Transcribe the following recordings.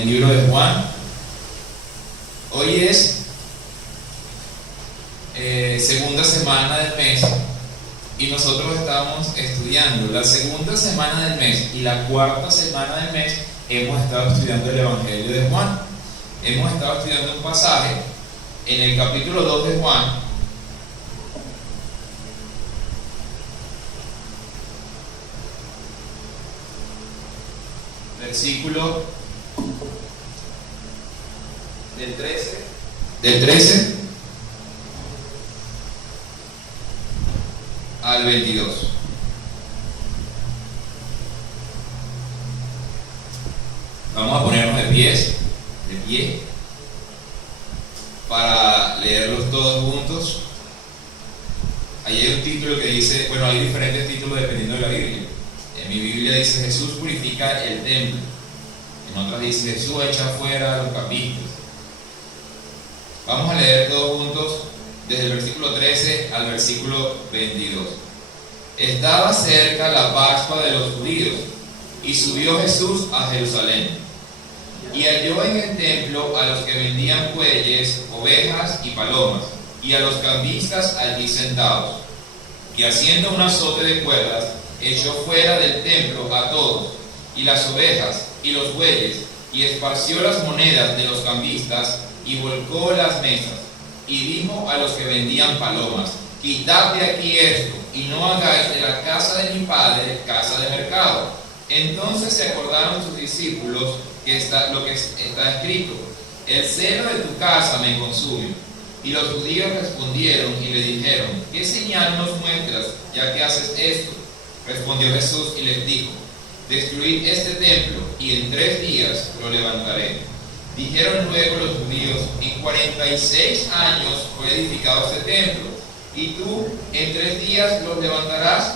el libro de Juan. Hoy es segunda semana del mes y nosotros estamos estudiando la segunda semana del mes y la cuarta semana del mes. Hemos estado estudiando el Evangelio de Juan. Hemos estado estudiando un pasaje en el capítulo 2 de Juan, versículo del 13 al 22. Vamos a ponernos de pie, para leerlos todos juntos. Ahí hay un título que dice, bueno, hay diferentes títulos dependiendo de la Biblia. En mi Biblia dice Jesús purifica el templo. En otras dice Jesús echa fuera a los capistas. Vamos a leer todos juntos desde el versículo 13 al versículo 22. Estaba cerca la Pascua de los judíos y subió Jesús a Jerusalén. Y halló en el templo a los que vendían bueyes, ovejas y palomas, y a los cambistas allí sentados. Y haciendo un azote de cuerdas, echó fuera del templo a todos, y las ovejas y los bueyes, y esparció las monedas de los cambistas, y volcó las mesas. Y dijo a los que vendían palomas: quitad de aquí esto, y no hagáis de la casa de mi padre casa de mercado. Entonces se acordaron sus discípulos lo que está escrito: el celo de tu casa me consume. Y los judíos respondieron y le dijeron: ¿qué señal nos muestras, ya que haces esto? Respondió Jesús y les dijo: destruid este templo, y en 3 días lo levantaré. Dijeron luego los judíos: en 46 años fue edificado este templo, y tú en 3 días lo levantarás.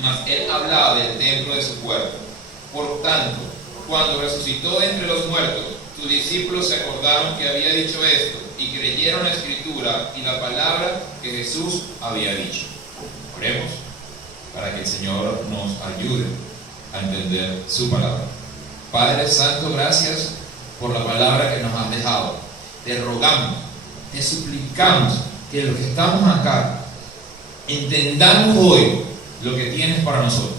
Mas él hablaba del templo de su cuerpo. Por tanto, cuando resucitó de entre los muertos, sus discípulos se acordaron que había dicho esto, y creyeron la escritura y la palabra que Jesús había dicho. Oremos para que el Señor nos ayude a entender su palabra. Padre Santo, gracias por la palabra que nos has dejado. Te rogamos, te suplicamos que los que estamos acá entendamos hoy lo que tienes para nosotros,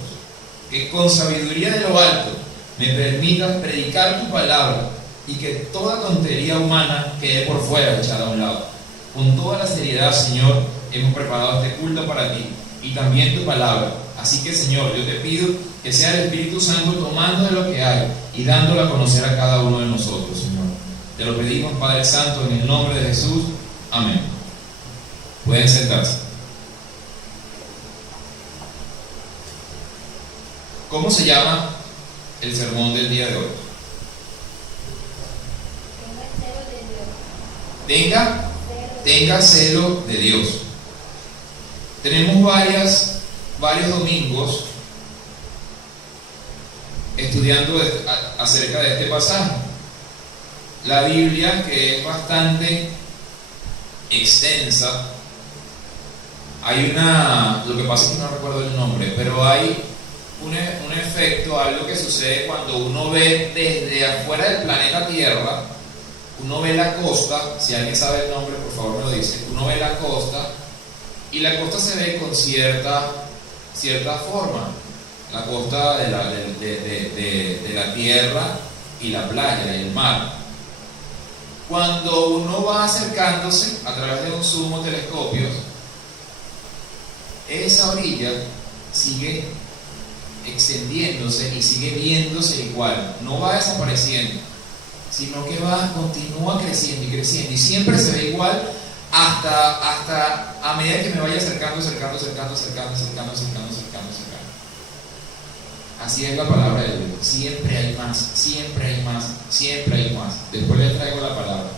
que con sabiduría de lo alto me permitas predicar tu palabra y que toda tontería humana quede por fuera, echada a un lado. Con toda la seriedad, Señor, hemos preparado este culto para ti y también tu palabra. Así que, Señor, yo te pido que sea el Espíritu Santo tomando de lo que hay y dándolo a conocer a cada uno de nosotros, Señor. Te lo pedimos, Padre Santo, en el nombre de Jesús. Amén. Pueden sentarse. ¿Cómo se llama el sermón del día de hoy? Tenga celo de Dios. Tenemos varios domingos estudiando acerca de este pasaje. La Biblia, que es bastante extensa, lo que pasa es que no recuerdo el nombre, pero hay un efecto, algo que sucede cuando uno ve desde afuera del planeta Tierra. Uno ve la costa, si alguien sabe el nombre, por favor me lo dice. Uno ve la costa y la costa se ve con cierta forma. La costa de la tierra y la playa y el mar. Cuando uno va acercándose a través de un zoom o telescopios, esa orilla sigue extendiéndose y sigue viéndose igual, no va desapareciendo, sino que continúa creciendo y creciendo, y siempre se ve igual hasta a medida que me vaya acercando. Así es la palabra de Dios. Siempre hay más. Después les traigo la palabra.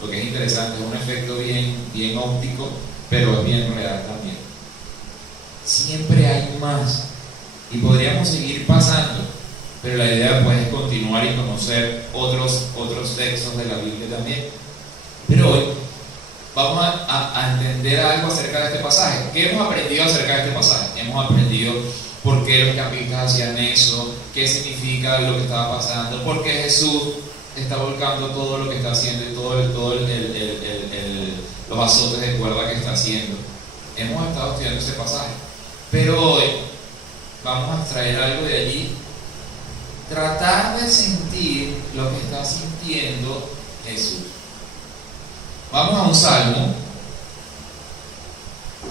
Lo que es interesante, es un efecto bien óptico, pero es bien real también. Siempre hay más. Y podríamos seguir pasando, pero la idea pues es continuar y conocer otros textos de la Biblia también. Pero hoy vamos a entender algo acerca de este pasaje. ¿Qué hemos aprendido acerca de este pasaje? Hemos aprendido por qué los capistas hacían eso, qué significa lo que estaba pasando, por qué Jesús está volcando todo lo que está haciendo y los azotes de cuerda que está haciendo. Hemos estado estudiando ese pasaje, pero hoy vamos a extraer algo de allí, tratar de sentir lo que está sintiendo Jesús. Vamos a un salmo,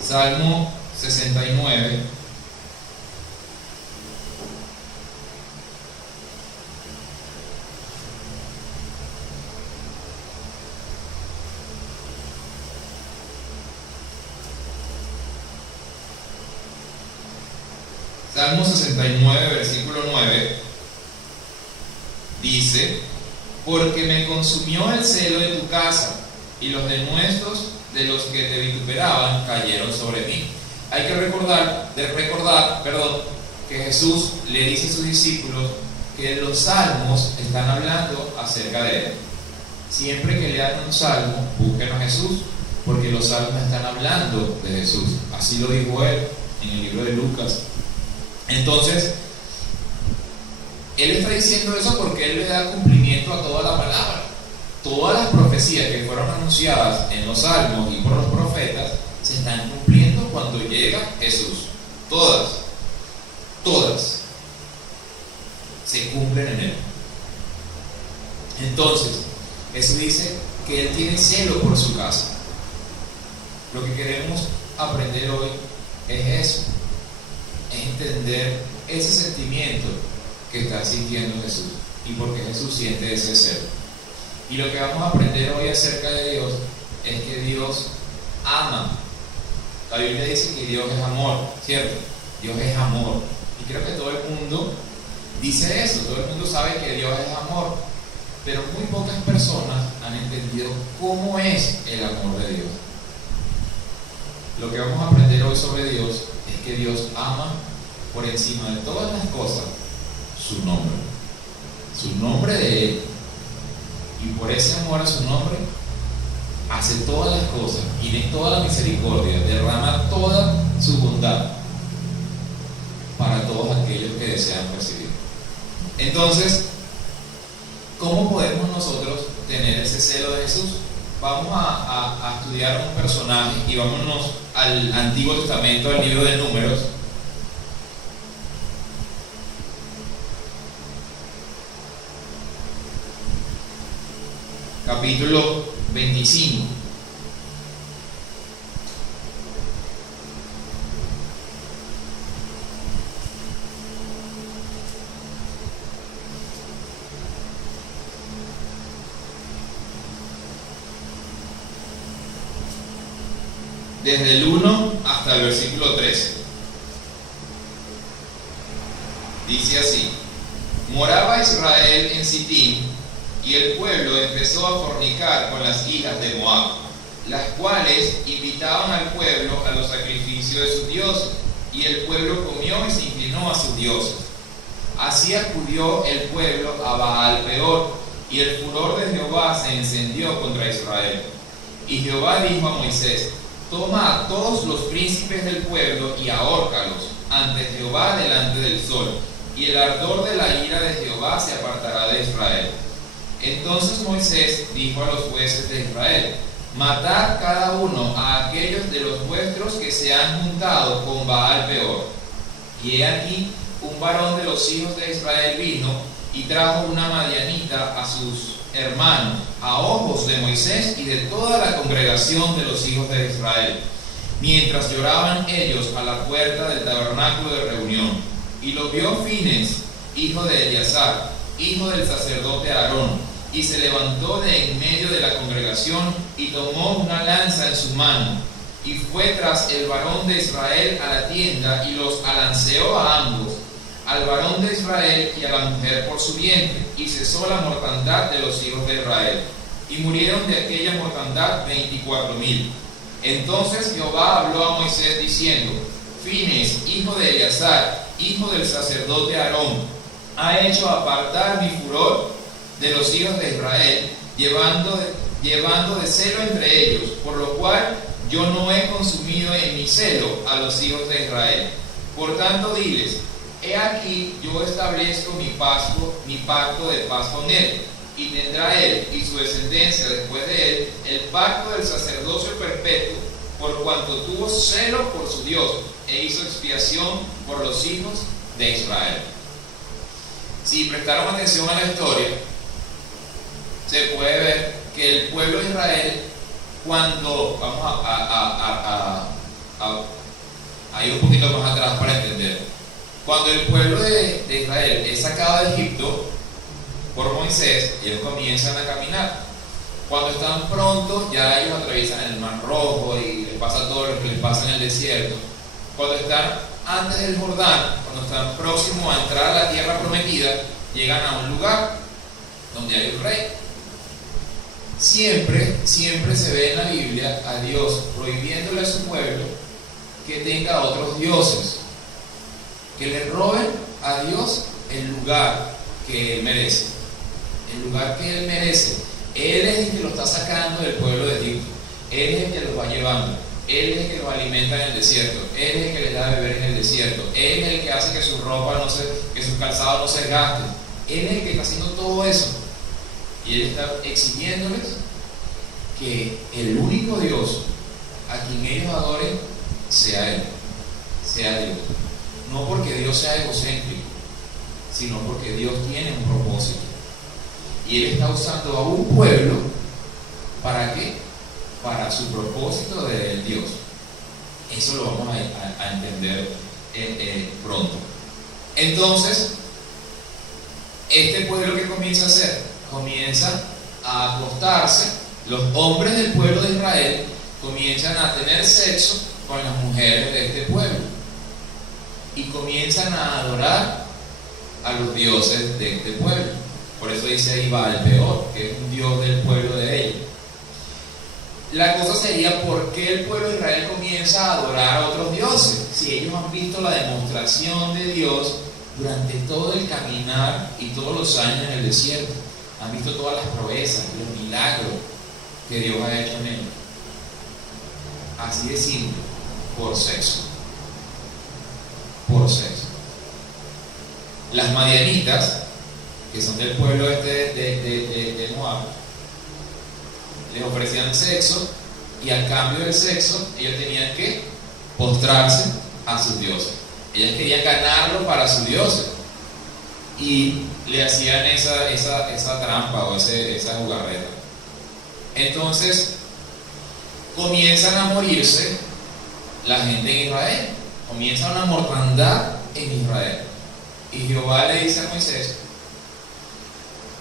Salmo 69. Salmo 69, versículo 9, dice: porque me consumió el celo de tu casa, y los denuestos de los que te vituperaban cayeron sobre mí. Hay que recordar, que Jesús le dice a sus discípulos que los salmos están hablando acerca de Él. Siempre que lean un salmo, busquen a Jesús, porque los salmos están hablando de Jesús. Así lo dijo Él en el libro de Lucas. Entonces, Él está diciendo eso porque Él le da cumplimiento a toda la palabra. Todas las profecías que fueron anunciadas en los salmos y por los profetas se están cumpliendo cuando llega Jesús. Todas se cumplen en Él. Entonces, Jesús dice que Él tiene celo por su casa. Lo que queremos aprender hoy es eso, es entender ese sentimiento que está sintiendo Jesús y por qué Jesús siente ese celo. Y lo que vamos a aprender hoy acerca de Dios es que Dios ama. La Biblia dice que Dios es amor, ¿cierto? Dios es amor. Y creo que todo el mundo dice eso, todo el mundo sabe que Dios es amor, pero muy pocas personas han entendido cómo es el amor de Dios. Lo que vamos a aprender hoy sobre Dios es que Dios ama por encima de todas las cosas su nombre de Él. Y por ese amor a su nombre, hace todas las cosas, tiene toda la misericordia, derrama toda su bondad para todos aquellos que desean recibir. Entonces, ¿cómo podemos nosotros tener ese celo de Jesús? Vamos a estudiar un personaje y vámonos al Antiguo Testamento, al libro de Números. Capítulo 25. Desde el 1 hasta el versículo 13. Dice así: moraba Israel en Sitín, y el pueblo empezó a fornicar con las hijas de Moab, las cuales invitaban al pueblo a los sacrificios de sus dioses, y el pueblo comió y se inclinó a sus dioses. Así acudió el pueblo a Baal Peor, y el furor de Jehová se encendió contra Israel. Y Jehová dijo a Moisés: toma a todos los príncipes del pueblo y ahórcalos ante Jehová delante del sol, y el ardor de la ira de Jehová se apartará de Israel. Entonces Moisés dijo a los jueces de Israel: matad cada uno a aquellos de los vuestros que se han juntado con Baal Peor. Y he aquí, un varón de los hijos de Israel vino y trajo una madianita a sus hermanos, a ojos de Moisés y de toda la congregación de los hijos de Israel, mientras lloraban ellos a la puerta del tabernáculo de reunión. Y lo vio Fines, hijo de Eleazar, hijo del sacerdote Aarón, y se levantó de en medio de la congregación y tomó una lanza en su mano, y fue tras el varón de Israel a la tienda y los alanceó a ambos, al varón de Israel y a la mujer por su vientre, y cesó la mortandad de los hijos de Israel, y murieron de aquella mortandad 24,000. Entonces Jehová habló a Moisés diciendo: Fines, hijo de Eleazar, hijo del sacerdote Aarón, ha hecho apartar mi furor de los hijos de Israel, llevando de celo entre ellos, por lo cual yo no he consumido en mi celo a los hijos de Israel. Por tanto diles: he aquí yo establezco mi pacto de paz con él, y tendrá él y su descendencia después de él el pacto del sacerdocio perpetuo, por cuanto tuvo celo por su Dios e hizo expiación por los hijos de Israel. Si prestaron atención a la historia, se puede ver que el pueblo de Israel, cuando vamos a ir un poquito más atrás para entender, cuando el pueblo de Israel es sacado de Egipto por Moisés, ellos comienzan a caminar. Cuando están prontos, ya ellos atraviesan el Mar Rojo y les pasa todo lo que les pasa en el desierto. Cuando están antes del Jordán, cuando están próximos a entrar a la tierra prometida, llegan a un lugar donde hay un rey. Siempre se ve en la Biblia a Dios prohibiéndole a su pueblo que tenga otros dioses, que le roben a Dios el lugar que Él merece. El lugar que Él merece. Él es el que lo está sacando del pueblo de Egipto. Él es el que los va llevando. Él es el que los alimenta en el desierto. Él es el que les da de beber en el desierto. Él es el que hace que su ropa que sus calzados no se gasten. Él es el que está haciendo todo eso. Y Él está exigiéndoles que el único Dios a quien ellos adoren sea Él, sea Dios. No porque Dios sea egocéntrico, sino porque Dios tiene un propósito. Y Él está usando a un pueblo, ¿para qué? Para su propósito de Dios. Eso lo vamos a entender pronto. Entonces, este pueblo, ¿qué comienza a hacer? Comienza a acostarse. Los hombres del pueblo de Israel comienzan a tener sexo con las mujeres de este pueblo y comienzan a adorar a los dioses de este pueblo. Por eso dice ahí Baal-peor, que es un dios del pueblo de ellos. La cosa sería, ¿por qué el pueblo de Israel comienza a adorar a otros dioses? Si ellos han visto la demostración de Dios durante todo el caminar y todos los años en el desierto, han visto todas las proezas, los milagros que Dios ha hecho en ellos. Así de simple, por sexo. Por sexo. Las madianitas, que son del pueblo de Moab, les ofrecían sexo y al cambio del sexo ellos tenían que postrarse a sus dioses. Ellas querían ganarlo para sus dioses y le hacían esa trampa o esa jugarreta. Entonces comienzan a morirse la gente en Israel, comienza una mortandad en Israel, y Jehová le dice a Moisés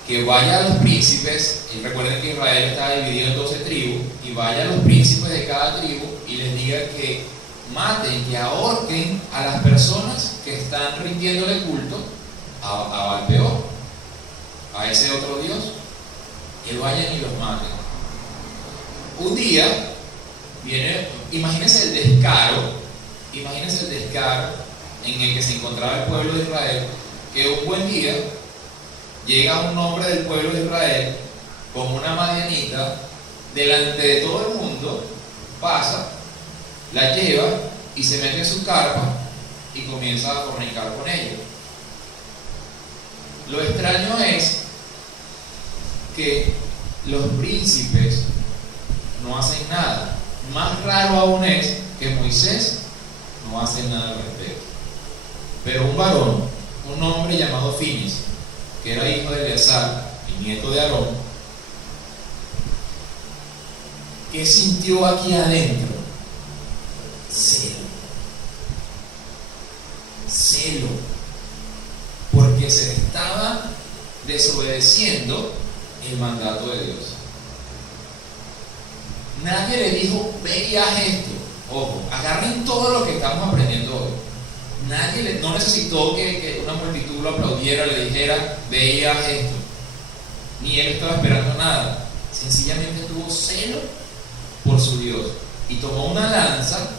que vaya a los príncipes, y recuerden que Israel estaba dividido en 12 tribus, y vaya a los príncipes de cada tribu y les diga que maten, que ahorquen a las personas que están rindiéndole culto a Baal-peor, a ese otro dios, que vayan y los maten. Un día viene, imagínense el descaro en el que se encontraba el pueblo de Israel, que un buen día llega un hombre del pueblo de Israel con una madianita delante de todo el mundo, pasa, la lleva y se mete en su carpa y comienza a fornicar con ella. Lo extraño es que los príncipes no hacen nada. Más raro aún es que Moisés no hace nada al respecto. Pero un varón, un hombre llamado Finis, que era hijo de Eleazar y nieto de Aarón, ¿qué sintió aquí adentro? Celo, porque se estaba desobedeciendo el mandato de Dios. Nadie le dijo, ve y haz esto. Ojo, agarren todo lo que estamos aprendiendo hoy. No necesitó que una multitud lo aplaudiera, le dijera, ve y haz esto. Ni él estaba esperando nada. Sencillamente tuvo celo por su Dios. Y tomó una lanza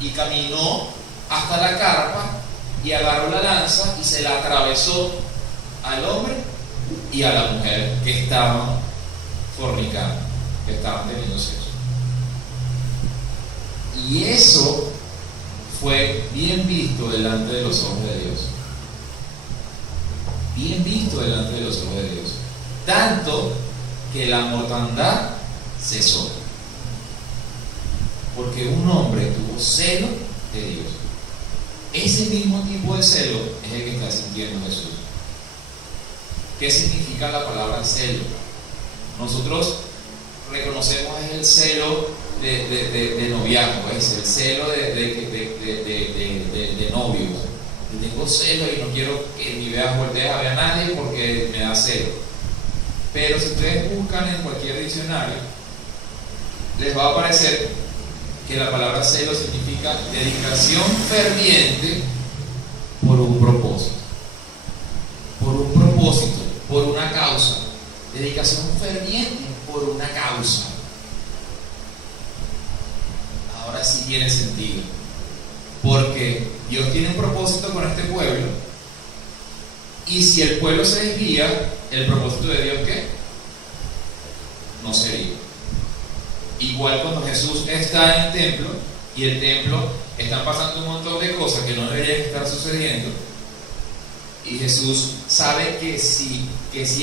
y caminó hasta la carpa y agarró la lanza y se la atravesó al hombre y a la mujer que estaban fornicando, que estaban teniendo sexo. Y eso fue bien visto delante de los ojos de Dios. Bien visto delante de los ojos de Dios. tanto que la mortandad cesó. Porque un hombre tuvo celo de Dios. Ese mismo tipo de celo es el que está sintiendo Jesús. ¿Qué significa la palabra celo? Nosotros reconocemos el celo de noviazgo, es el celo de novios. Yo tengo celo y no quiero que ni voltees a ver a nadie porque me da celo. Pero si ustedes buscan en cualquier diccionario, les va a aparecer que la palabra celo significa dedicación ferviente por un propósito. Por un propósito, por una causa. Dedicación ferviente por una causa. Ahora sí tiene sentido. Porque Dios tiene un propósito con este pueblo. Y si el pueblo se desvía, ¿el propósito de Dios qué? No sería. Igual cuando Jesús está en el templo y el templo están pasando un montón de cosas que no deberían estar sucediendo, y Jesús sabe que si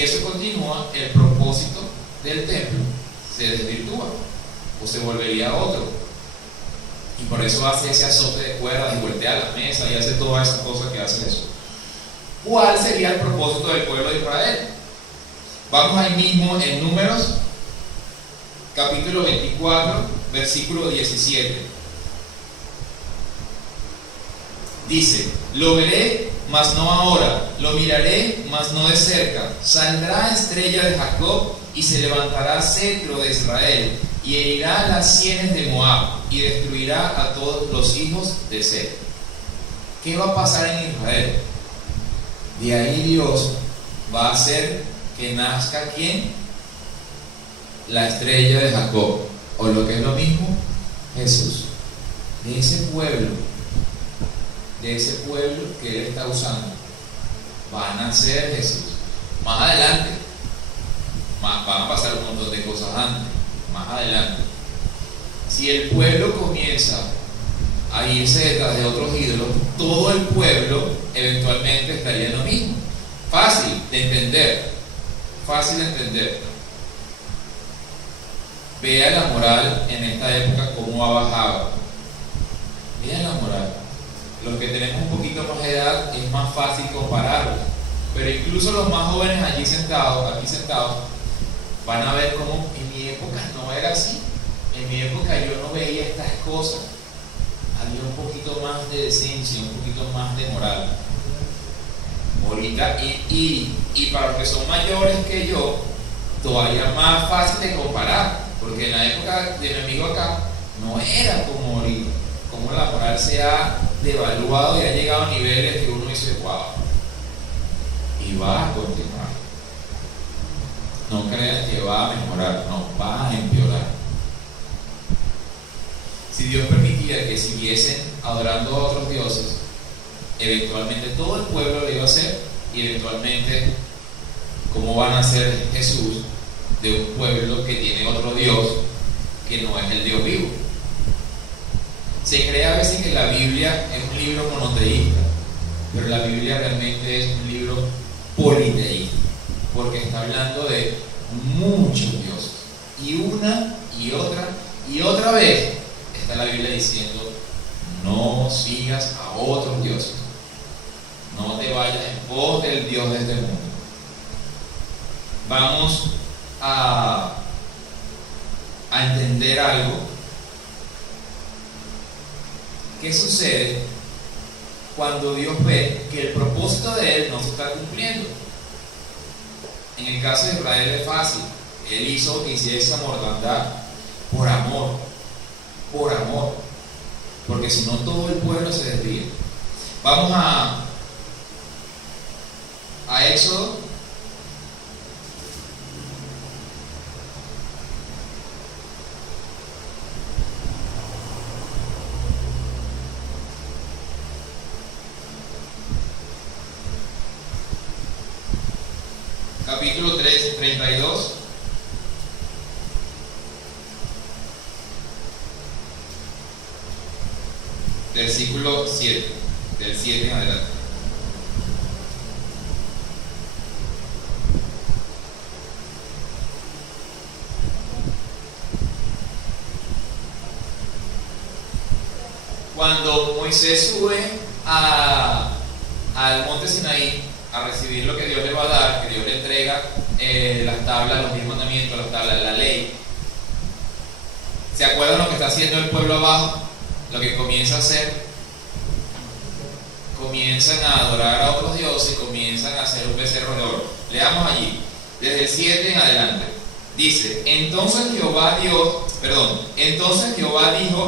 eso continúa, el propósito del templo se desvirtúa o se volvería otro, y por eso hace ese azote de cuerdas y voltea la mesa y hace todas esas cosas que hace Jesús. ¿Cuál sería el propósito del pueblo de Israel? Vamos ahí mismo en Números capítulo 24, versículo 17. Dice: lo veré, mas no ahora, lo miraré, mas no de cerca. Saldrá estrella de Jacob y se levantará cetro de Israel, y herirá las sienes de Moab y destruirá a todos los hijos de Set. ¿Qué va a pasar en Israel? De ahí Dios va a hacer que nazca ¿quién? La estrella de Jacob, o lo que es lo mismo, Jesús. De ese pueblo que Él está usando, va a nacer Jesús. Más adelante, van a pasar un montón de cosas antes, más adelante. Si el pueblo comienza a irse detrás de otros ídolos, todo el pueblo eventualmente estaría en lo mismo. Fácil de entender. Vea la moral en esta época cómo ha bajado. Vea la moral. Los que tenemos un poquito más de edad es más fácil compararlos, pero incluso los más jóvenes aquí sentados, van a ver cómo en mi época no era así. En mi época yo no veía estas cosas. Había un poquito más de decencia, un poquito más de moral. Ahorita, y para los que son mayores que yo, todavía más fácil de comparar, porque en la época de mi amigo acá no era como ahorita, como la moral se ha devaluado y ha llegado a niveles que uno dice wow, y va a continuar. No crean que va a mejorar, no, va a empeorar. Si Dios permitía que siguiesen adorando a otros dioses, eventualmente todo el pueblo lo iba a hacer, y eventualmente, ¿cómo van a ser Jesús de un pueblo que tiene otro Dios que no es el Dios vivo? Se cree a veces que la Biblia es un libro monoteísta, pero la Biblia realmente es un libro politeísta, porque está hablando de muchos dioses, y una y otra vez está la Biblia diciendo: no sigas a otros dioses, no te vayas en pos del Dios de este mundo. Vamos a entender algo. ¿Qué sucede cuando Dios ve que el propósito de Él no se está cumpliendo? En el caso de Israel es fácil. Él hizo que hiciese esa mortandad por amor, porque si no todo el pueblo se desvía. Vamos a Éxodo. Capítulo 3, 32. Versículo 7, del 7 en adelante. Cuando Moisés sube al monte Sinaí a recibir lo que Dios le va a dar, que Dios le entrega las tablas, los 10 mandamientos, las tablas, la ley. ¿Se acuerdan lo que está haciendo el pueblo abajo? Lo que comienza a hacer, comienzan a adorar a otros dioses, comienzan a hacer un becerro de oro. Leamos allí, desde el 7 en adelante. Dice, entonces Jehová dijo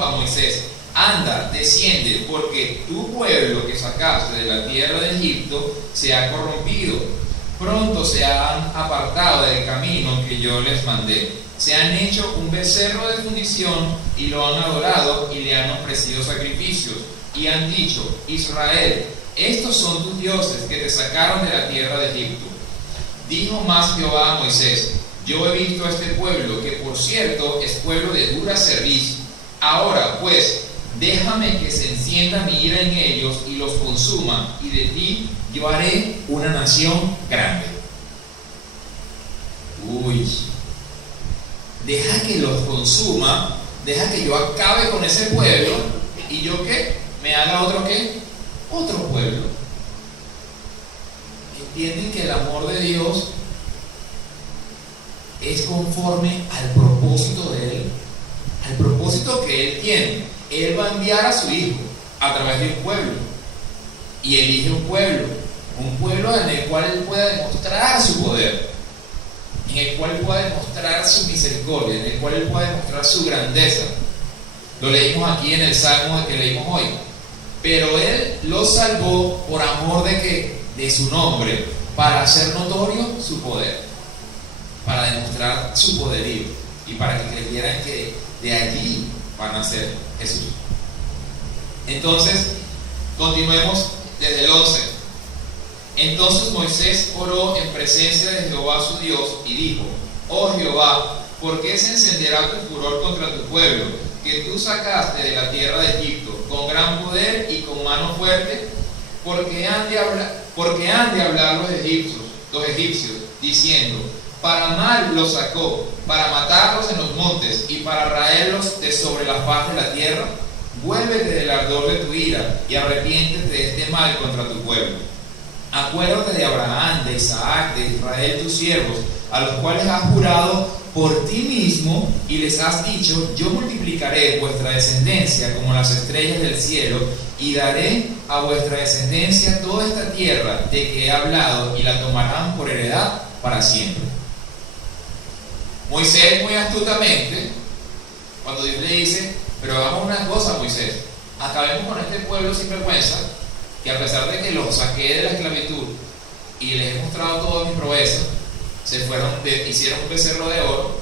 a Moisés: anda, desciende, porque tu pueblo que sacaste de la tierra de Egipto se ha corrompido. Pronto se han apartado del camino que yo les mandé. Se han hecho un becerro de fundición y lo han adorado y le han ofrecido sacrificios. Y han dicho: Israel, estos son tus dioses que te sacaron de la tierra de Egipto. Dijo más Jehová a Moisés: yo he visto a este pueblo, que por cierto es pueblo de dura servicio. Ahora pues, déjame que se encienda mi ira en ellos y los consuma, y de ti yo haré una nación grande. Deja que los consuma, deja que yo acabe con ese pueblo, y yo ¿qué? Me haga otro ¿qué? Otro pueblo. Entienden que el amor de Dios es conforme al propósito de Él, al propósito que Él tiene. Él va a enviar a su Hijo a través de un pueblo, y elige un pueblo en el cual Él pueda demostrar su poder, en el cual Él pueda demostrar su misericordia, en el cual Él pueda demostrar su grandeza. Lo leímos aquí en el Salmo que leímos hoy. Pero Él los salvó por amor de ¿qué? De su nombre, para hacer notorio su poder, para demostrar su poderío, y para que creyeran que de allí van a ser Jesús. Entonces, continuemos desde el 11. Entonces Moisés oró en presencia de Jehová su Dios y dijo: oh Jehová, ¿por qué se encenderá tu furor contra tu pueblo, que tú sacaste de la tierra de Egipto con gran poder y con mano fuerte? Porque han de hablar los egipcios, diciendo: para mal los sacó, para matarlos en los montes y para raerlos de sobre la faz de la tierra. Vuélvete del ardor de tu ira y arrepiéntete de este mal contra tu pueblo. Acuérdate de Abraham, de Isaac, de Israel tus siervos, a los cuales has jurado por ti mismo, y les has dicho: yo multiplicaré vuestra descendencia como las estrellas del cielo, y daré a vuestra descendencia toda esta tierra de que he hablado, y la tomarán por heredad para siempre. Moisés, muy astutamente, cuando Dios le dice: pero hagamos una cosa, Moisés, acabemos con este pueblo sin vergüenza, que a pesar de que los saqué de la esclavitud y les he mostrado todas mis proezas, hicieron un becerro de oro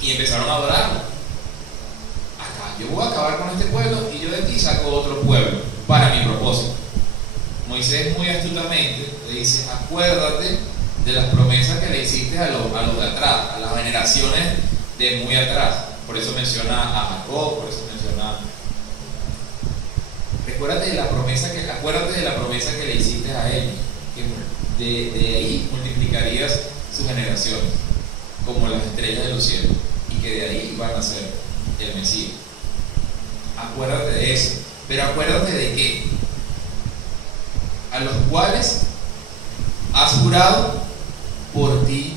y empezaron a adorarlo. Yo voy a acabar con este pueblo, y yo de ti saco otro pueblo para mi propósito. Moisés, muy astutamente, le dice: acuérdate de las promesas que le hiciste a los de atrás, a las generaciones de muy atrás. Por eso menciona a Jacob, por eso menciona. Acuérdate de la promesa que le hiciste a ellos, que de ahí multiplicarías sus generaciones como las estrellas de los cielos, y que de ahí van a ser el Mesías. Acuérdate de eso. Pero acuérdate de qué: a los cuales has jurado por ti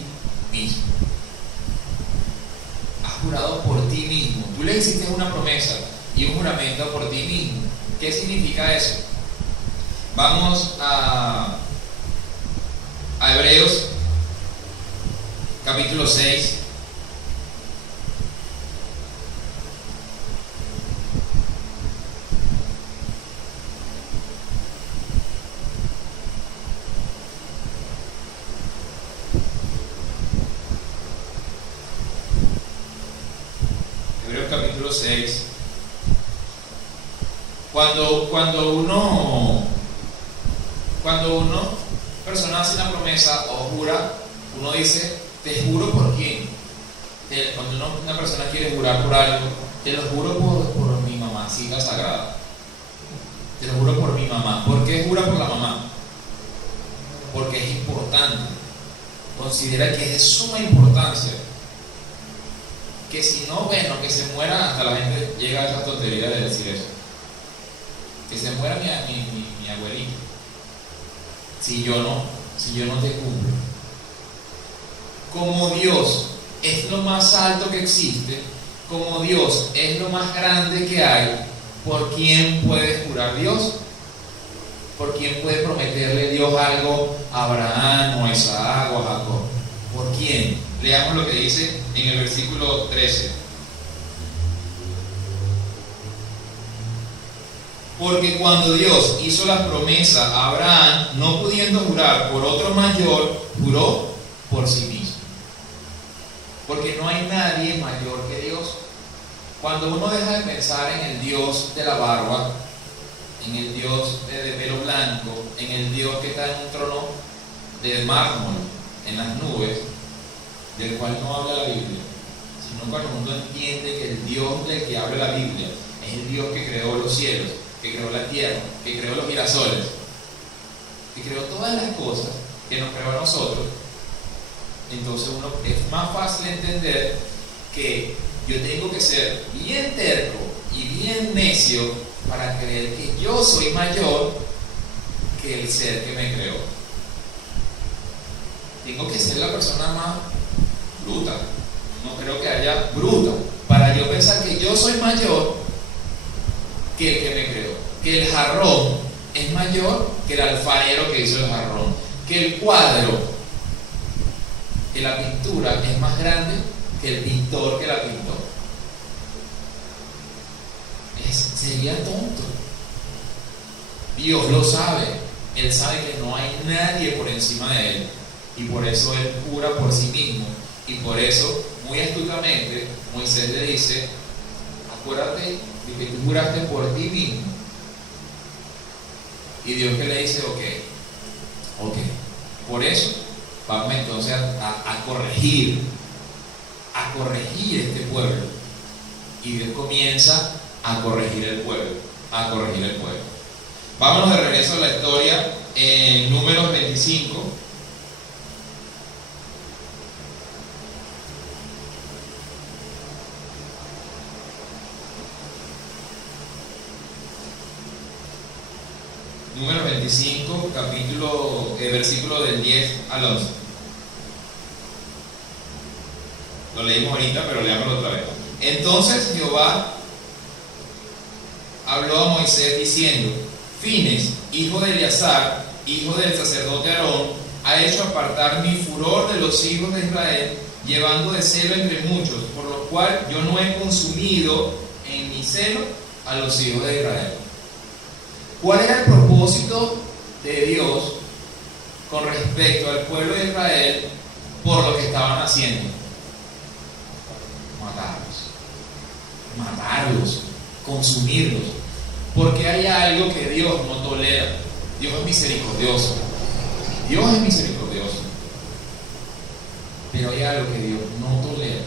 mismo. Has jurado por ti mismo. Tú le hiciste una promesa y un juramento por ti mismo. ¿Qué significa eso? Vamos a Hebreos capítulo 6. Hebreos capítulo 6. Cuando una persona hace una promesa o jura, uno dice: te juro por quién. Cuando una persona quiere jurar por algo, te lo juro por mi mamacita sagrada. Te lo juro por mi mamá. ¿Por qué jura por la mamá? Porque es importante. Considera que es de suma importancia. Que si no, bueno, que se muera, hasta la gente llega a esa tontería de decir eso. que se muera mi abuelito, si yo no te cumplo. Como Dios es lo más alto que existe, como Dios es lo más grande que hay, ¿por quién puede jurar Dios? ¿Por quién puede prometerle Dios algo a Abraham o a Isaac o a Jacob? ¿Por quién? Leamos lo que dice en el versículo 13. Porque cuando Dios hizo la promesa a Abraham, no pudiendo jurar por otro mayor, juró por sí mismo. Porque no hay nadie mayor que Dios. Cuando uno deja de pensar en el Dios de la barba, en el Dios de pelo blanco, en el Dios que está en un trono de mármol, en las nubes, del cual no habla la Biblia, sino cuando uno entiende que el Dios del que habla la Biblia es el Dios que creó los cielos, que creó la tierra, que creó los girasoles, que creó todas las cosas, que nos creó a nosotros. Entonces es más fácil entender que yo tengo que ser bien terco y bien necio para creer que yo soy mayor que el ser que me creó. Tengo que ser la persona más bruta. No creo que haya bruta para yo pensar que yo soy mayor que el que me creó, que el jarrón es mayor que el alfarero que hizo el jarrón, que el cuadro, que la pintura es más grande que el pintor que la pintó. Sería tonto. Dios lo sabe. Él sabe que no hay nadie por encima de él, y por eso él jura por sí mismo. Y por eso, muy astutamente, Moisés le dice: acuérdate de que tú juraste por ti mismo. Y Dios que le dice: ok, por eso vamos entonces a corregir este pueblo. Y Dios comienza a corregir el pueblo. Vámonos de regreso a la historia en Números 25. Número 25, versículo del 10 al 11. Lo leímos ahorita, pero leámoslo otra vez. Entonces Jehová habló a Moisés diciendo: Fines, hijo de Eleazar, hijo del sacerdote Aarón, ha hecho apartar mi furor de los hijos de Israel, llevando de celo entre muchos, por lo cual yo no he consumido en mi celo a los hijos de Israel. ¿Cuál era el propósito de Dios con respecto al pueblo de Israel por lo que estaban haciendo? Matarlos, consumirlos. Porque hay algo que Dios no tolera. Dios es misericordioso. Pero hay algo que Dios no tolera,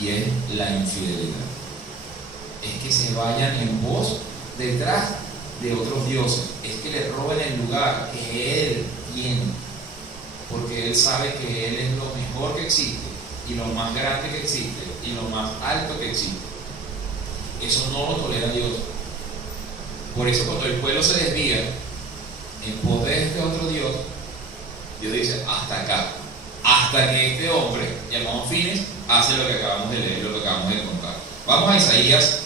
y es la infidelidad. Es que se vayan en pos detrás de otros dioses, es que le roben el lugar que Él tiene, porque Él sabe que Él es lo mejor que existe, y lo más grande que existe, y lo más alto que existe. Eso no lo tolera Dios. Por eso cuando el pueblo se desvía en pos de este otro Dios, Dios dice: hasta acá, hasta que este hombre llamado Fines hace lo que acabamos de leer, lo que acabamos de contar. Vamos a Isaías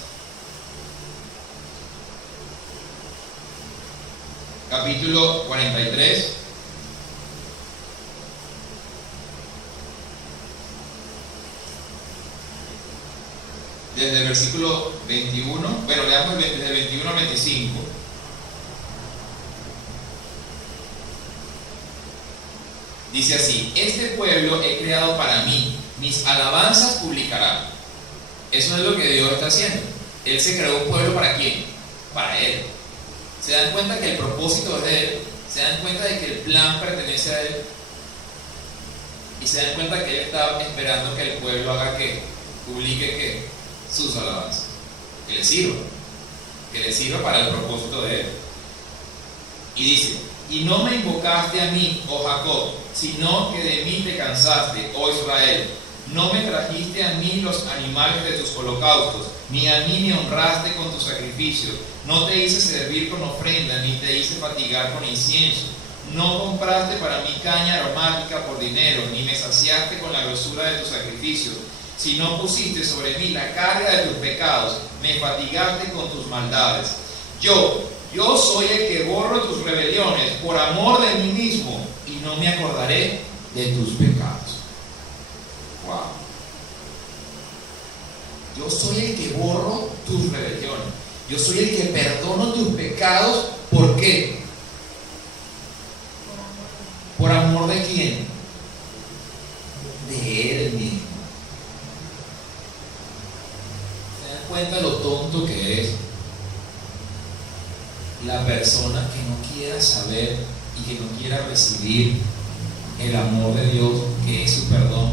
capítulo 43. Desde el versículo 21, leamos desde el 21 al 25. Dice así: este pueblo he creado para mí, mis alabanzas publicará. Eso es lo que Dios está haciendo. Él se creó un pueblo, ¿para quién? Para Él. Se dan cuenta que el propósito es de Él, se dan cuenta de que el plan pertenece a Él, y se dan cuenta que Él está esperando que el pueblo haga ¿qué? Publique ¿qué? Sus alabanzas, que le sirva para el propósito de Él. Y dice: y no me invocaste a mí, oh Jacob, sino que de mí te cansaste, oh Israel. No me trajiste a mí los animales de tus holocaustos, ni a mí me honraste con tus sacrificios. No te hice servir con ofrenda, ni te hice fatigar con incienso. No compraste para mí caña aromática por dinero, ni me saciaste con la grosura de tus sacrificios. Si no pusiste sobre mí la carga de tus pecados, me fatigaste con tus maldades. Yo soy el que borro tus rebeliones por amor de mí mismo, y no me acordaré de tus pecados. Wow. Yo soy el que borro tus rebeliones. Yo soy el que perdono tus pecados. ¿Por qué? ¿Por amor de quién? De Él mismo. ¿Se dan cuenta lo tonto que es la persona que no quiera saber y que no quiera recibir el amor de Dios, que es su perdón?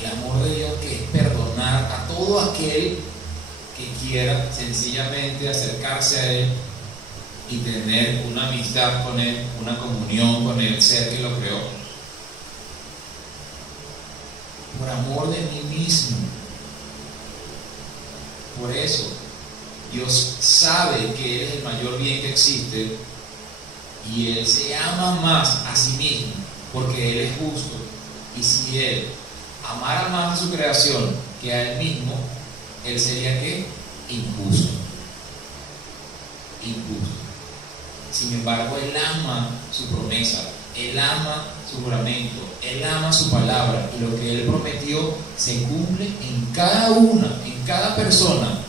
El amor de Dios, que es perdonar a todo aquel que quiera sencillamente acercarse a Él y tener una amistad con Él, una comunión con el ser que lo creó. Por amor de mí mismo. Por eso Dios sabe que Él es el mayor bien que existe, y Él se ama más a sí mismo porque Él es justo. Y si Él amara más a su creación que a Él mismo, Él sería ¿qué? Injusto. Injusto. Sin embargo, Él ama su promesa, Él ama su juramento, Él ama su palabra, y lo que Él prometió se cumple en cada una, en cada persona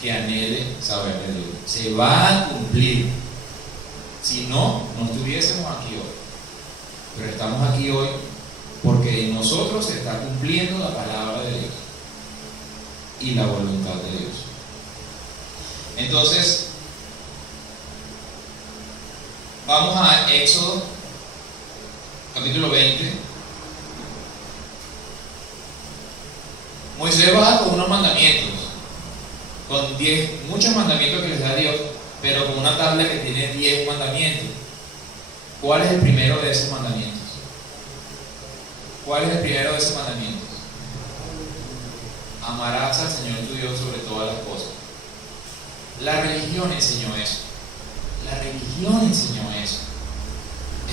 que anhele saber de Dios. Se va a cumplir. Si no, no estuviésemos aquí hoy. Pero estamos aquí hoy porque en nosotros se está cumpliendo la palabra de Dios y la voluntad de Dios. Entonces, vamos a Éxodo, capítulo 20. Moisés baja con unos mandamientos, con muchos mandamientos que les da Dios, pero con una tabla que tiene 10 mandamientos. ¿Cuál es el primero de esos mandamientos? ¿Cuál es el primero de esos mandamientos? Amarás al Señor tu Dios sobre todas las cosas. La religión enseñó eso. La religión enseñó eso.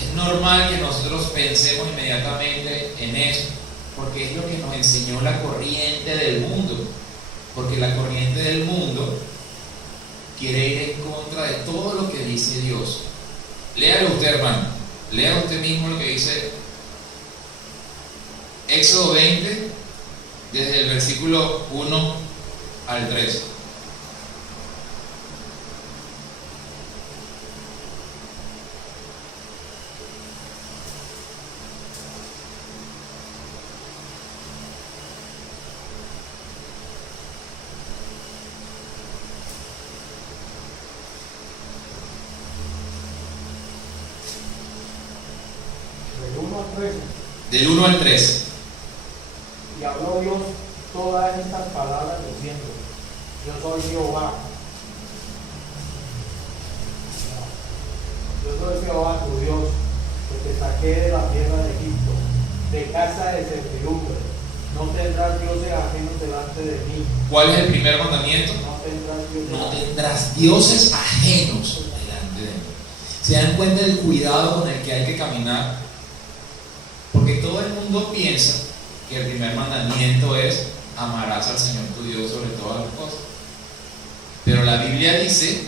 Es normal que nosotros pensemos inmediatamente en eso, porque es lo que nos enseñó la corriente del mundo. Porque la corriente del mundo quiere ir en contra de todo lo que dice Dios. Léalo usted, hermano. Lea usted mismo lo que dice Éxodo 20, desde el versículo 1 al 3. Del 1 al 3. Y habló Dios todas estas palabras diciendo: Yo soy Jehová. Yo soy Jehová tu Dios, que te saqué de la tierra de Egipto, de casa de servidumbre. No tendrás dioses ajenos delante de mí. ¿Cuál es el primer mandamiento? No tendrás dioses ajenos delante de mí. ¿Se dan cuenta del cuidado con el que hay que caminar? Porque todo el mundo piensa que el primer mandamiento es: amarás al Señor tu Dios sobre todas las cosas. Pero la Biblia dice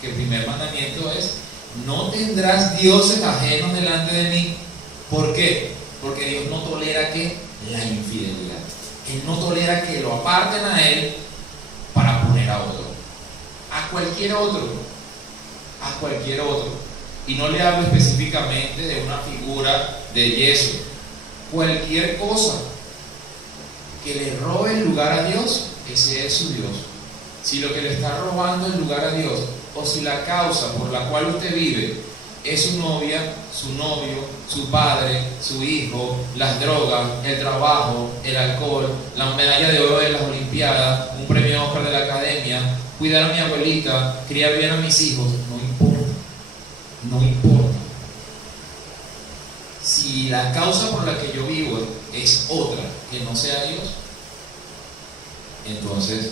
que el primer mandamiento es: no tendrás dioses ajenos delante de mí. ¿Por qué? Porque Dios no tolera ¿qué? La infidelidad. Él no tolera que lo aparten a Él para poner a otro. A cualquier otro. A cualquier otro. Y no le hablo específicamente de una figura de yeso. Cualquier cosa que le robe el lugar a Dios, ese es su Dios. Si lo que le está robando el lugar a Dios, o si la causa por la cual usted vive es su novia, su novio, su padre, su hijo, las drogas, el trabajo, el alcohol, la medalla de oro de las Olimpiadas, un premio Oscar de la Academia, cuidar a mi abuelita, criar bien a mis hijos, no importa. No importa. Si si la causa por la que yo vivo es otra que no sea Dios, entonces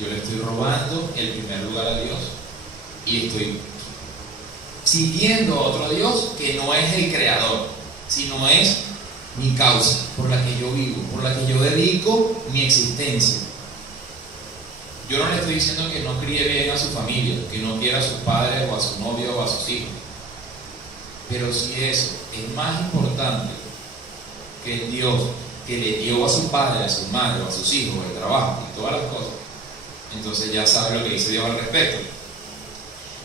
yo le estoy robando el primer lugar a Dios y estoy siguiendo a otro Dios que no es el creador, sino es mi causa por la que yo vivo, por la que yo dedico mi existencia. Yo no le estoy diciendo que no críe bien a su familia, que no quiera a sus padres o a su novio o a sus hijos, pero si eso es más importante que el Dios que le dio a su padre, a su madre, o a sus hijos, el trabajo y todas las cosas, entonces ya sabe lo que dice Dios al respecto.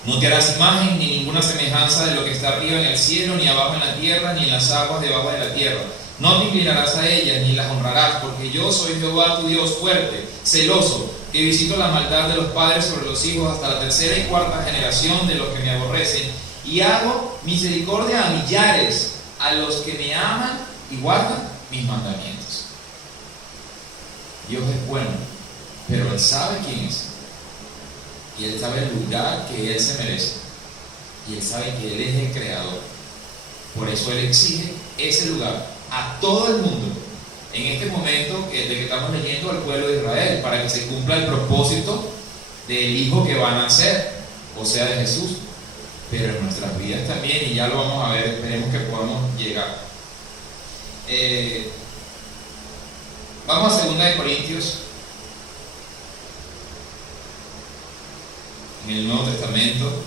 No te harás imagen ni ninguna semejanza de lo que está arriba en el cielo, ni abajo en la tierra, ni en las aguas debajo de la tierra. No te inclinarás a ellas, ni las honrarás, porque yo soy Jehová tu Dios fuerte, celoso, que visito la maldad de los padres sobre los hijos hasta la tercera y cuarta generación de los que me aborrecen, y hago misericordia a millares, a los que me aman y guardan mis mandamientos. Dios es bueno, pero Él sabe quién es. Y Él sabe el lugar que Él se merece. Y Él sabe que Él es el creador. Por eso Él exige ese lugar a todo el mundo. En este momento de que estamos leyendo al pueblo de Israel, para que se cumpla el propósito del Hijo que va a nacer, o sea, de Jesús. Pero en nuestras vidas también, y ya lo vamos a ver, esperemos que podamos llegar. Vamos a 2 de Corintios, en el Nuevo Testamento.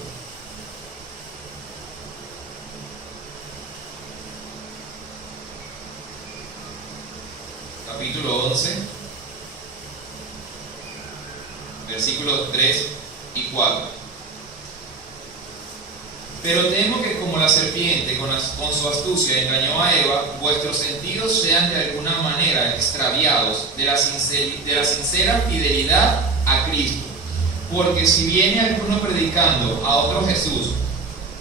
Capítulo 11, versículos 3 y 4. Pero temo que como la serpiente con su astucia engañó a Eva, vuestros sentidos sean de alguna manera extraviados de la sincera fidelidad a Cristo. Porque si viene alguno predicando a otro Jesús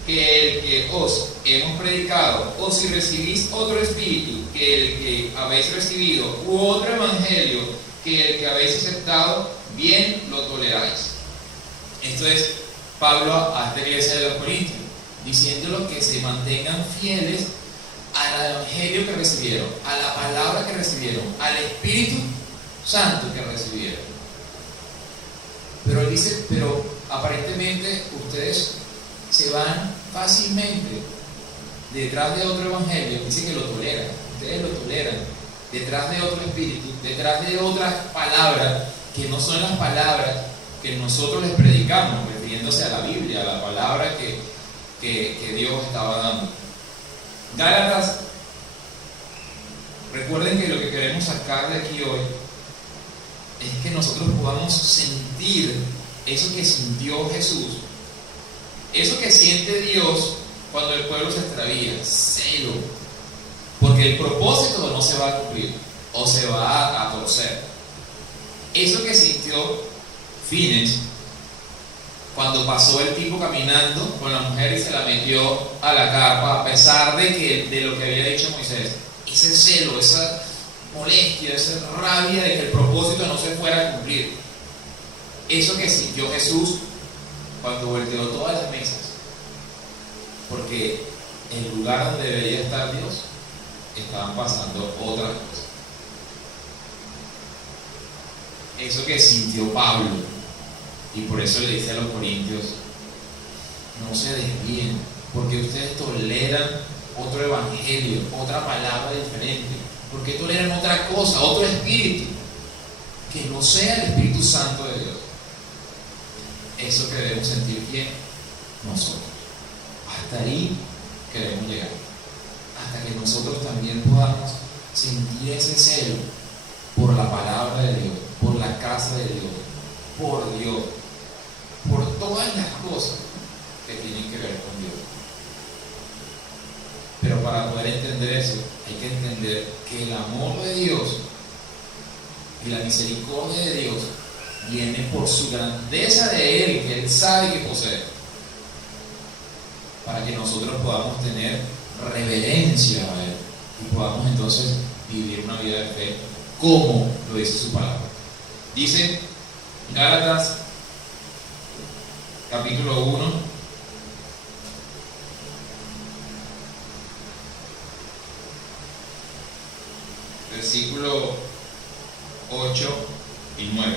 que el que os hemos predicado, o si recibís otro espíritu que el que habéis recibido, u otro evangelio que el que habéis aceptado, bien lo toleráis. Esto es Pablo a esta iglesia de los Corintios, diciéndolos que se mantengan fieles al evangelio que recibieron, a la palabra que recibieron, al Espíritu Santo que recibieron. Pero él dice, pero aparentemente ustedes se van fácilmente detrás de otro evangelio. Dice que lo toleran, ustedes lo toleran, detrás de otro espíritu, detrás de otras palabras que no son las palabras que nosotros les predicamos, refiriéndose a la Biblia, a la palabra que Dios estaba dando. Gálatas, recuerden que lo que queremos sacar de aquí hoy es que nosotros podamos sentir eso que sintió Jesús, eso que siente Dios cuando el pueblo se extravía, celo, porque el propósito no se va a cumplir o se va a torcer. Eso que sintió Fines cuando pasó el tipo caminando con la mujer y se la metió a la carpa, a pesar de lo que había dicho Moisés, ese celo, esa molestia, esa rabia de que el propósito no se fuera a cumplir, eso que sintió Jesús cuando volteó todas las mesas, porque en el lugar donde debería estar Dios estaban pasando otras cosas. Eso que sintió Pablo, y por eso le dice a los corintios, no se desvíen, porque ustedes toleran otro evangelio, otra palabra diferente, porque toleran otra cosa, otro espíritu, que no sea el Espíritu Santo de Dios. Eso que debemos sentir bien nosotros. Hasta ahí queremos llegar, hasta que nosotros también podamos sentir ese celo por la palabra de Dios, por la casa de Dios, por Dios, por todas las cosas que tienen que ver con Dios. Pero para poder entender eso, hay que entender que el amor de Dios y la misericordia de Dios viene por su grandeza de Él, que Él sabe que posee, para que nosotros podamos tener reverencia a Él y podamos entonces vivir una vida de fe como lo dice su palabra. Dice Gálatas capítulo 1, versículo 8 y 9.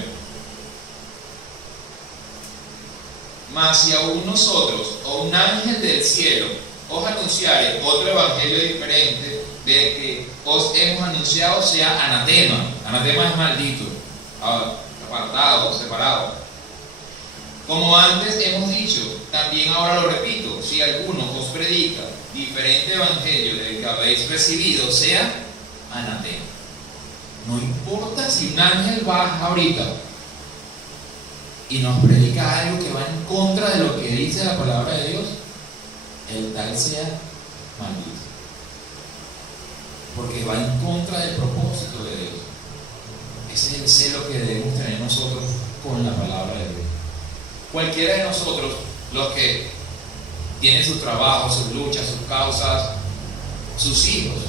Mas si aún nosotros o un ángel del cielo os anunciare otro evangelio diferente del que os hemos anunciado, sea anatema. Anatema es maldito, apartado, separado. Como antes hemos dicho, también ahora lo repito, si alguno os predica diferente evangelio del que habéis recibido, sea anatema. No importa si un ángel baja ahorita y nos predica algo que va en contra de lo que dice la palabra de Dios, el tal sea maldito, porque va en contra del propósito de Dios. Ese es el celo que debemos tener nosotros con la palabra de Dios. Cualquiera de nosotros, los que tienen su trabajo, sus luchas, sus causas, sus hijos,